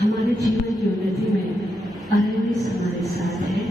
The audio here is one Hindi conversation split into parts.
हमारे जीवन की उन्नति में अरविंद हमारे साथ है।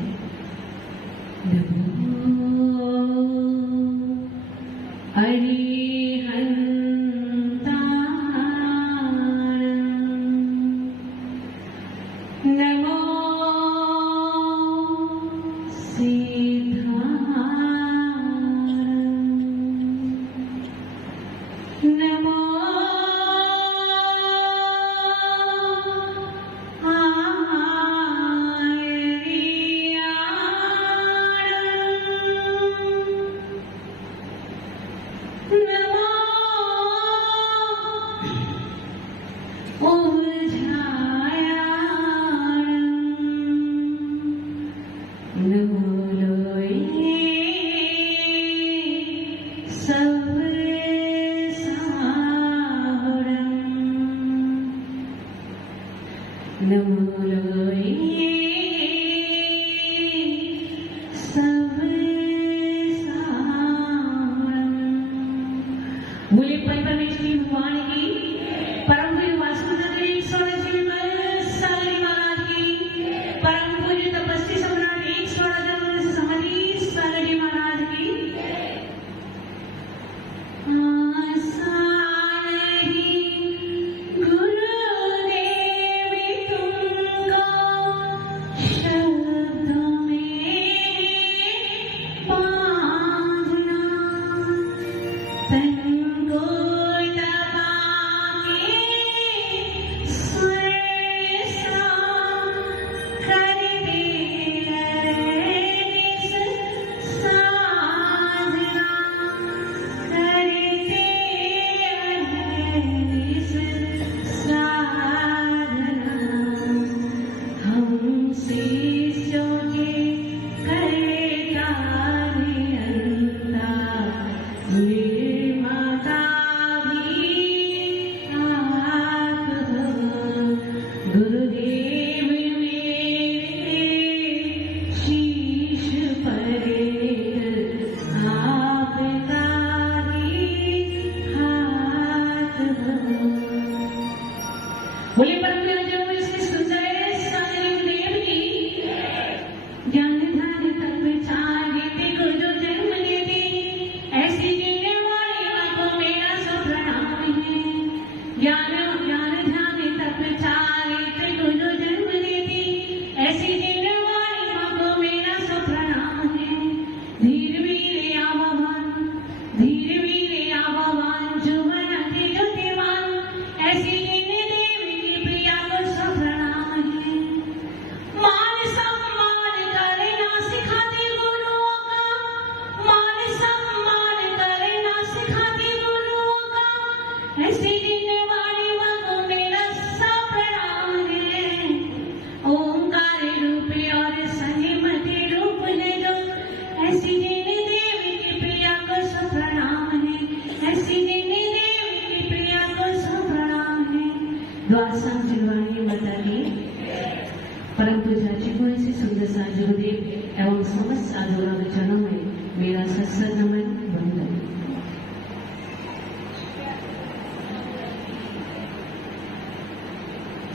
परम पूज्य को ऐसी सुंदर साज गुरुदेव एवं समस्त साधुओं के चरणों में मेरा सत्संग नमन वंदन।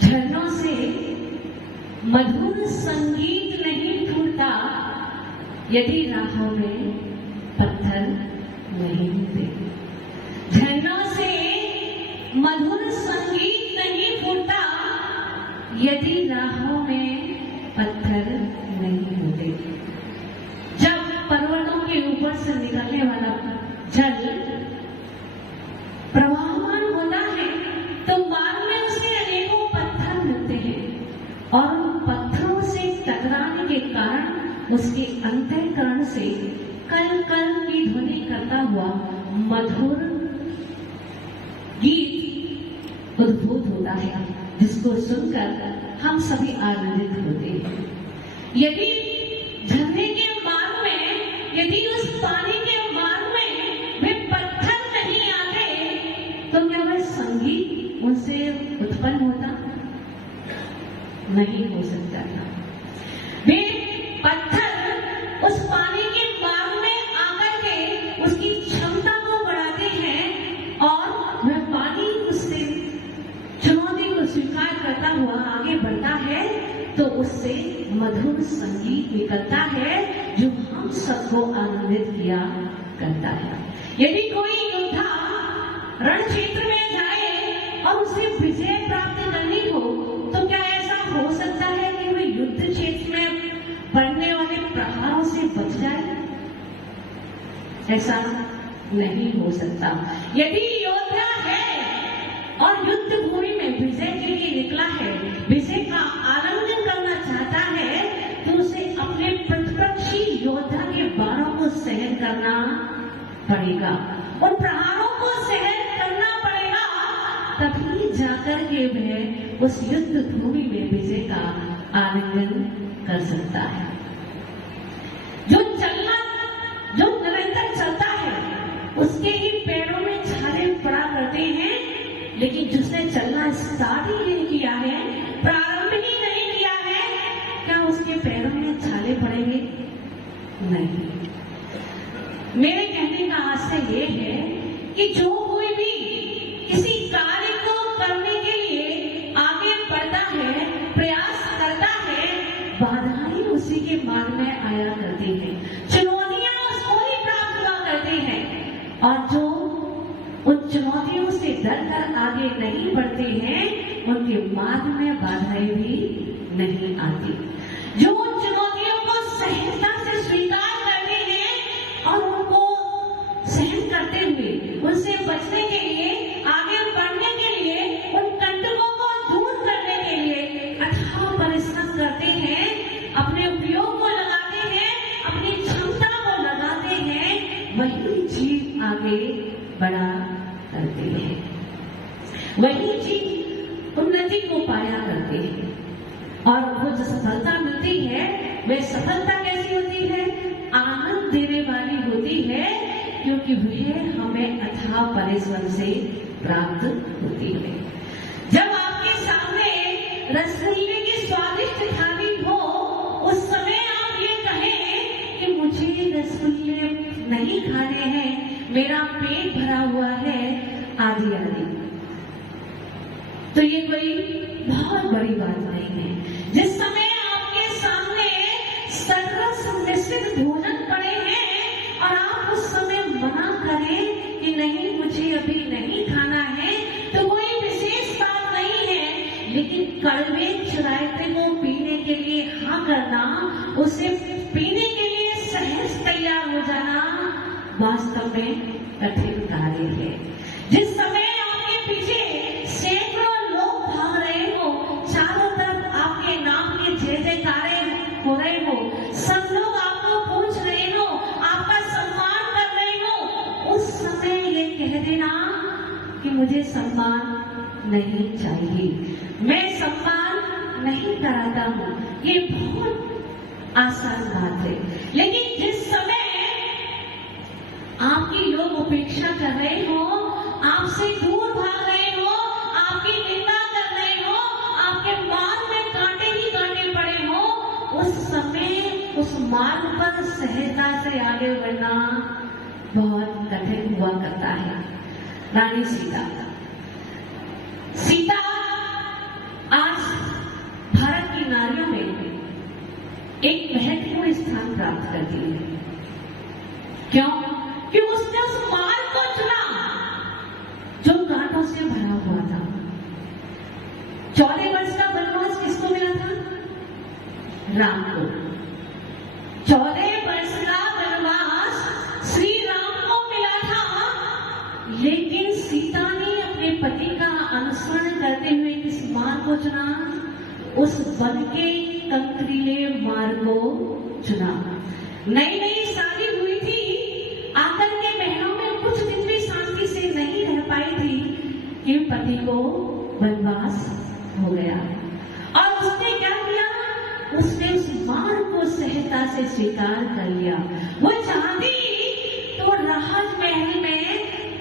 झरनों से मधुर संगीत नहीं फूटता यदि राहों में पत्थर नहीं होते। झरनों से मधुर संगीत नहीं फूटता यदि राहों में पत्थर नहीं होते। जब पर्वतों के ऊपर से निकलने वाला जल प्रवाहमान होता है तो बाद में उसे अनेकों पत्थर मिलते हैं और उन पत्थरों से टकराने के कारण उसके अंतःकरण से कल कल की ध्वनि करता हुआ मधुर गीत उद्भूत होता है, जिसको सुनकर हम सभी आनंदित होते हैं। यदि झरने के मार्ग में, यदि उस पानी के मार्ग में वे पत्थर नहीं आते तो क्या वह संगीत उनसे उत्पन्न होता? नहीं हो सकता था। वे पत्थर उस पानी के मार्ग में आकर के उसकी क्षमता को बढ़ाते हैं और वह पानी उससे चुनौती को स्वीकार करता हुआ आगे बढ़ता है तो उससे मधुर संगीत निकलता है जो हम सबको आनंदित किया करता है। यदि कोई योद्धा रण क्षेत्र में जाए और उसे विजय प्राप्त करनी हो तो क्या ऐसा हो सकता है कि वह युद्ध क्षेत्र में पड़ने वाले प्रहारों से बच जाए? ऐसा नहीं हो सकता। यदि योद्धा है और युद्ध भूमि में विजय के लिए निकला है, विजय का आनंद करना चाहता है, तो उसे अपने प्रतिपक्षी योद्धा के बाणों को सहन करना पड़ेगा और प्रहारों को सहन करना पड़ेगा, तभी जाकर के वह उस युद्ध भूमि में विजय का आनंद कर सकता है। जो निरंतर चलता है उसके ही पैरों में छाले पड़ा करते हैं, लेकिन जिसने चलना स्टार्ट ही नहीं किया है, प्रारंभ ही नहीं किया है, क्या उसके पैरों में छाले पड़ेंगे? नहीं। मेरे कहने का आशय ये है कि जो कोई भी किसी कार्य को करने के लिए आगे बढ़ता है, प्रयास करता है, बाधाएं उसी के मार्ग में आया करती हैं, चुनौतियां उसको ही प्राप्त हुआ करती हैं, और जो उन चुनौतियों से डरकर आगे नहीं बढ़ते हैं, उनके मार्ग में बाधाएं भी नहीं आती। जो उन चुनौतियों को सहजता से स्वीकार करते हैं और उनको सहन करते हुए उनसे बचने के लिए, आगे बढ़ने के लिए, उन कंटकों को दूर करने के लिए अथाह परिश्रम करते हैं, अपने उपयोग को लगाते हैं, अपनी क्षमता को लगाते हैं, वही जीव आगे बढ़ा करते हैं, वही जीव उन्नति को पाया करते हैं। और वो जो सफलता मिलती है, वह सफलता कैसी होती है? आनंद देने वाली होती है, क्योंकि वह हमें अथाह परिश्रम से प्राप्त होती है। जब आपके सामने रसगुल्ले की स्वादिष्ट थाली हो, उस समय आप ये कहें कि मुझे रसगुल्ले नहीं खाने हैं, मेरा पेट भरा हुआ है, आदि आदि, तो ये कोई बहुत बड़ी बात नहीं है। जिस समय आपके सामने सरस मिश्रित भोजन पड़े हैं और आप उस समय मना करें कि नहीं मुझे अभी नहीं खाना है, तो कोई विशेष बात नहीं है, लेकिन कड़वे चुरायते को पीने के लिए हाँ करना, उसे पीने के लिए सहज तैयार हो जाना वास्तव में कठिन कार्य है। जिस समय आपके पीछे सैकड़ों लोग भाग रहे हो, चारों तरफ आपके नाम के जय जयकारे हो रहे हो, सब लोग आपको पूछ रहे हो, आपका सम्मान कर रहे हो, उस समय ये कह देना कि मुझे सम्मान नहीं चाहिए, मैं सम्मान नहीं कराता हूं, ये बहुत आसान बात है। लेकिन जिस समय आपकी लोग उपेक्षा कर रहे हो, आपसे दूर भाग रहे हो, आपकी निंदा कर रहे हो, आपके मार्ग में कांटे ही कांटे पड़े हो, उस समय उस मार्ग पर सहजता से आगे बढ़ना बहुत कठिन हुआ करता है। रानी सीता आज भारत की नारियों में एक महत्वपूर्ण स्थान प्राप्त करती है। क्यों? कि उसने उस मार्ग को चुना जो कांटों से भरा हुआ था। 14 वर्ष का वनवास किसको मिला था? राम को। 14 वर्ष का वनवास श्री राम को मिला था, लेकिन सीता ने अपने पति का अनुसरण करते हुए किस मार्ग को चुना? उस वन के कंकरीले मार्ग को चुना। नई नई शादी हुई थी, आकर के बहनों में कुछ दिन भी शांति से नहीं रह पाई थी कि पति को वनवास हो गया। और उसने क्या किया? उसने उस मार्ग को सहजता से स्वीकार कर लिया। वो चाहती तो राजमहल में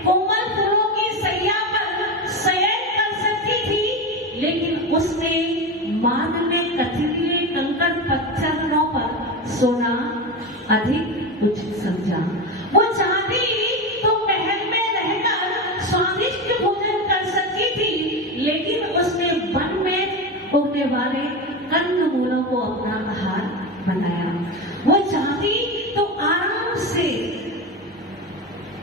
कोमल फूलों की सैया पर शयन कर सकती थी, लेकिन उसने मार्ग में कथीले कंकड़ पत्थरों पर सोना अधिक उचित समझा। वो चाहती तो महल में रहकर स्वादिष्ट भोजन कर सकती थी, लेकिन उसने वन में उगने वाले कंदमूलों को अपना आहार बनाया। वो चाहती तो आराम से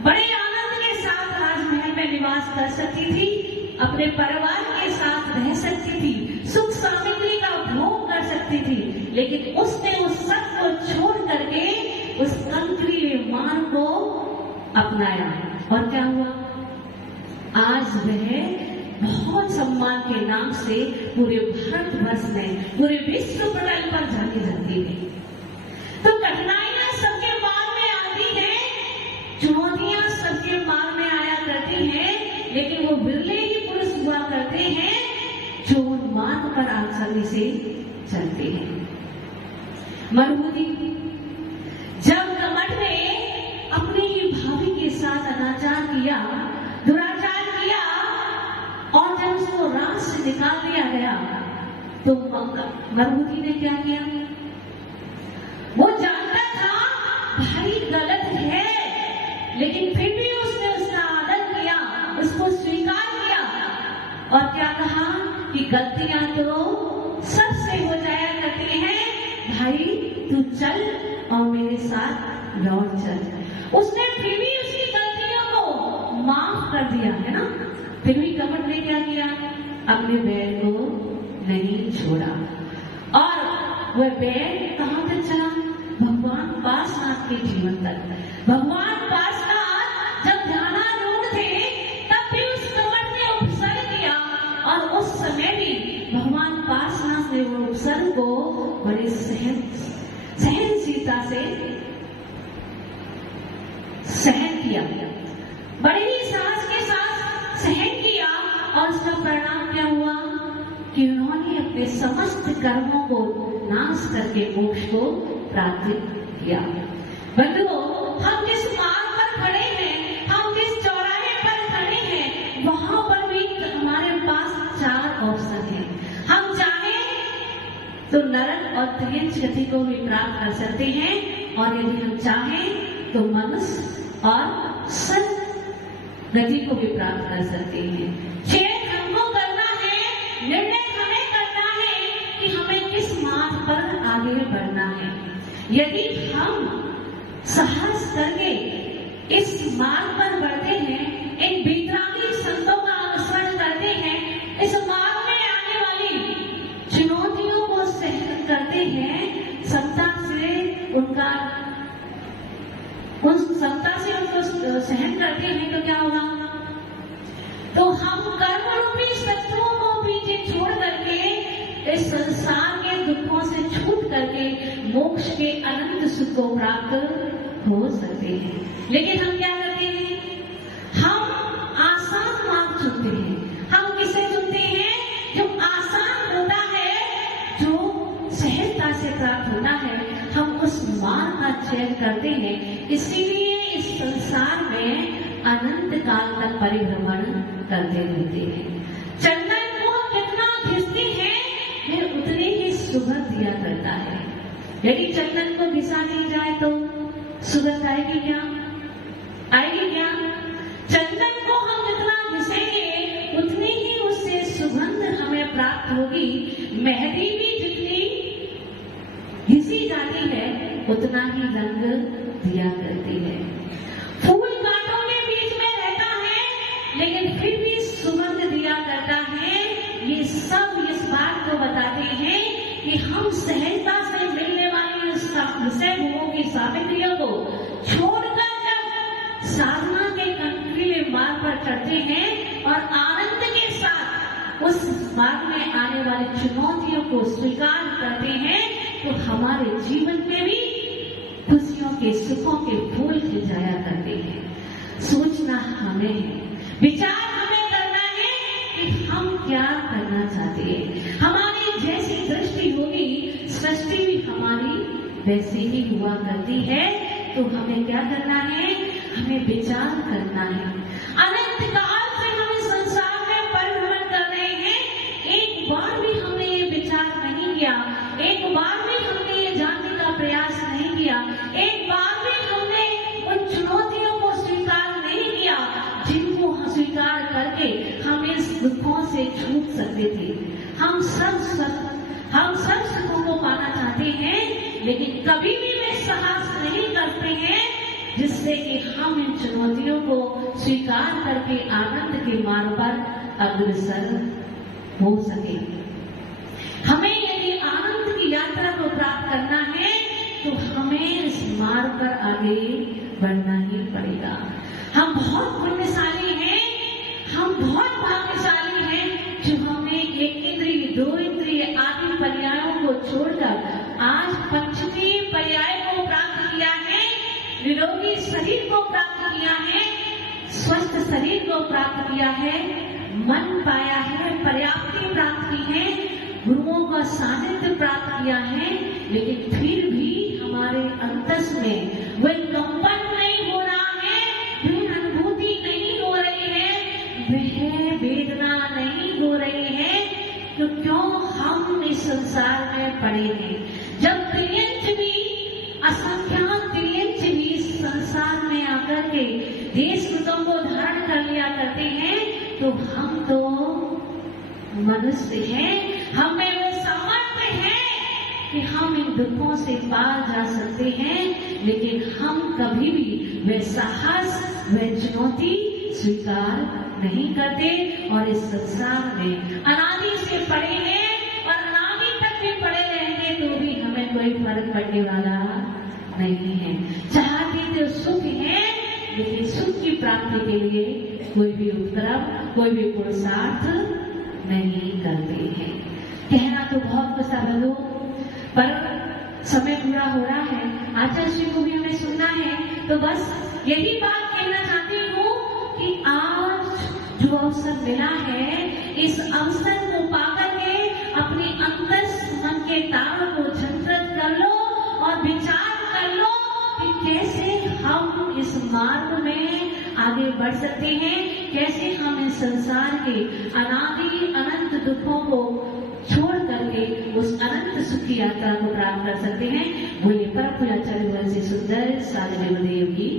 बड़े आनंद के साथ राजमहल में निवास कर सकती थी, अपने परिवार के साथ रह सकती थी, सुख सामग्री का भोग कर सकती थी, लेकिन उसने उस सब को छोड़ करके उस कंकरीले मार्ग को अपनाया। और क्या हुआ? आज वह बहुत सम्मान के नाम से पूरे भारतवर्ष में, पूरे विश्व पटल पर जानी जाती है। तो कठिनाइयां सबके मार्ग में आती हैं, चुनौतियां सबके मार्ग में आया करती हैं, लेकिन वो बिरले ही पुरुष हुआ करते हैं जो उन मार्ग पर आसानी से चलते हैं। मरुभूमि जब कमट ने अपनी ही भाभी के साथ अनाचार किया, दुराचार किया और जब उसको राह से निकाल दिया गया, तो मरुभूमि ने क्या किया? वो जानता था भाई गलत है, लेकिन फिर भी उसने उसका आदर किया, उसको स्वीकार किया और क्या कहा कि गलतियां तो सबसे हो जाया करती हैं, भाई तू चल और मेरे साथ लौट चल। उसने फिर भी उसकी गलतियों को माफ कर दिया, है ना? फिर भी कपट ने क्या किया? अपने बैल को नहीं छोड़ा। और वह बैल कहां तक चला? भगवान पार्शनाथ के जीवन तक। भगवान पार्शनाथ जब ध्यानारूढ़ थे, तब भी उस कपट ने उपसर्ग किया और उस समय भी भगवान पार्शनाथ ने वो उपसर्ग को बड़े सहनशीलता से सहन किया, बड़े ही साहस के साथ सहन किया। और उसका परिणाम क्या हुआ कि उन्होंने अपने समस्त कर्मों को नाश करके मोक्ष को प्राप्त किया। बंधुओं, हम जिस मार्ग पर खड़े हैं, हम जिस चौराहे पर खड़े हैं, वहां पर भी हमारे पास 4 ऑप्शन हैं। हम चाहें तो नरक और त्रियंच गति को भी प्राप्त कर सकते हैं, और यदि हम चाहें तो मनुष्य और सत गति को भी प्राप्त कर सकते हैं। चयन हमको करना है, निर्णय हमें करना है कि हमें किस मार्ग पर आगे बढ़ना है। यदि हम साहस करके इस मार्ग पर बढ़ते हैं, इन वितरागी संतों का अनुसरण करते हैं, इस मार्ग में आने वाली चुनौतियों को सहन करते हैं, समता से उनको सहन करते हैं, तो क्या होगा? तो हम कर्म रूपी शत्रुओं को पीछे छोड़ करके इस संसार के दुखों से छूट करके मोक्ष के अनंत सुख को प्राप्त हो सकते हैं। लेकिन हम क्या करते हैं? हम आसान मार्ग चुनते हैं। हम किसे चुनते हैं? जो आसान होता है, जो सहजता से प्राप्त होता है, हम उस मार्ग का चयन करते हैं। इसीलिए इस संसार में अनंत काल तक परिभ्रमण करते रहते हैं। चंदन को जितना घिसते हैं, वह उतनी ही सुगंध दिया करता है। यदि चंदन को घिसा दी जाए तो सुगंध आएगी क्या? आएगी क्या? चंदन को हम जितना घिसेंगे, उतनी ही उससे सुगंध हमें प्राप्त होगी। मेहंदी भी जितनी घिसी जाती है, उतना ही रंग दिया करती है। फूल कांटों के बीच में रहता है, लेकिन फिर भी सुगंध दिया करता है। ये सब इस बात को बताते हैं कि हम सहजता से मिलने वाली उस विषय भोगों की सामग्रियों को छोड़कर जब साधना के कंकरीले मार्ग पर चढ़ते हैं और आनंद के साथ उस मार्ग में आने वाली चुनौतियों को स्वीकार करते हैं, तो हमारे जीवन में भी खुशियों के, सुखों के फूल खिल जाया करते हैं। सोचना हमें है, विचार हमें करना है कि हम क्या करना चाहते हैं। हमारी जैसी दृष्टि होगी, सृष्टि भी हमारी वैसी ही हुआ करती है। तो हमें क्या करना है? हमें विचार करना है। अनंत काल से हम इस संसार में परिभ्रमण कर रहे हैं, एक बार भी हमने ये विचार नहीं किया, एक बार भी हमने ये जानने का प्रयास नहीं किया, एक बार भी हमने उन चुनौतियों को स्वीकार नहीं किया जिनको स्वीकार करके हम इस दुखों से छूट सकते थे। हम सब लेकिन कभी भी वे साहस नहीं करते हैं जिससे कि हम इन चुनौतियों को स्वीकार करके आनंद के मार्ग पर अग्रसर हो सके। हमें यदि आनंद की यात्रा को प्राप्त करना है तो हमें इस मार्ग पर आगे बढ़ना ही पड़ेगा। हम बहुत पुण्यशाली हैं, हम बहुत भाग्यशाली हैं जो हमने एक इंद्रिय, दो इंद्रिय आदि पर्यायों को छोड़कर आज पंचमी पर्याय को प्राप्त किया है, निरोगी शरीर को प्राप्त किया है, स्वस्थ शरीर को प्राप्त किया है, मन पाया है, पर्याप्ति प्राप्त की है, गुरुओं का सानिध्य प्राप्त किया है, लेकिन फिर भी हमारे अंतस में वह कंपन नहीं हो रहा है, वह अनुभूति नहीं हो रही है, वह वेदना नहीं हो रही है, तो क्यों हम इस संसार में पड़े हैं। जब त्रियंच भी, असंख्यात त्रियंच भी इस संसार में आकर के देश कृतों को धारण कर लिया करते हैं, तो हम तो मनुष्य हैं, हमें वो सामर्थ्य है कि हम इन दुखों से पार जा सकते हैं, लेकिन हम कभी भी वे साहस, वे चुनौती स्वीकार नहीं करते और इस संसार में अनादि से पड़े हैं और अनादि तक भी पड़े रहेंगे तो भी हमें कोई फर्क पड़ने वाला नहीं है। चाहते तो सुख है, लेकिन सुख की प्राप्ति के लिए कोई भी उपक्रम, कोई भी पुरुषार्थ नहीं करते हैं। कहना तो बहुत कुछ है बंधु, पर समय पूरा हो रहा है, आचार्य श्री को भी हमें सुनना है, तो बस यही बात कहना चाहती हूँ कि आज जो अवसर मिला है, इस अवसर को पाकर के अपने अंतस मन के तारों को झंझट कर लो और विचार कर लो कि कैसे हम इस मार्ग में आगे बढ़ सकते हैं, कैसे हम इस संसार के अनादि अनंत दुखों को छोड़ करके उस अनंत सुख की यात्रा को प्राप्त कर सकते हैं। बोलिए परम पूज्य आचार्य भगवान श्री सुंदर साधु देव की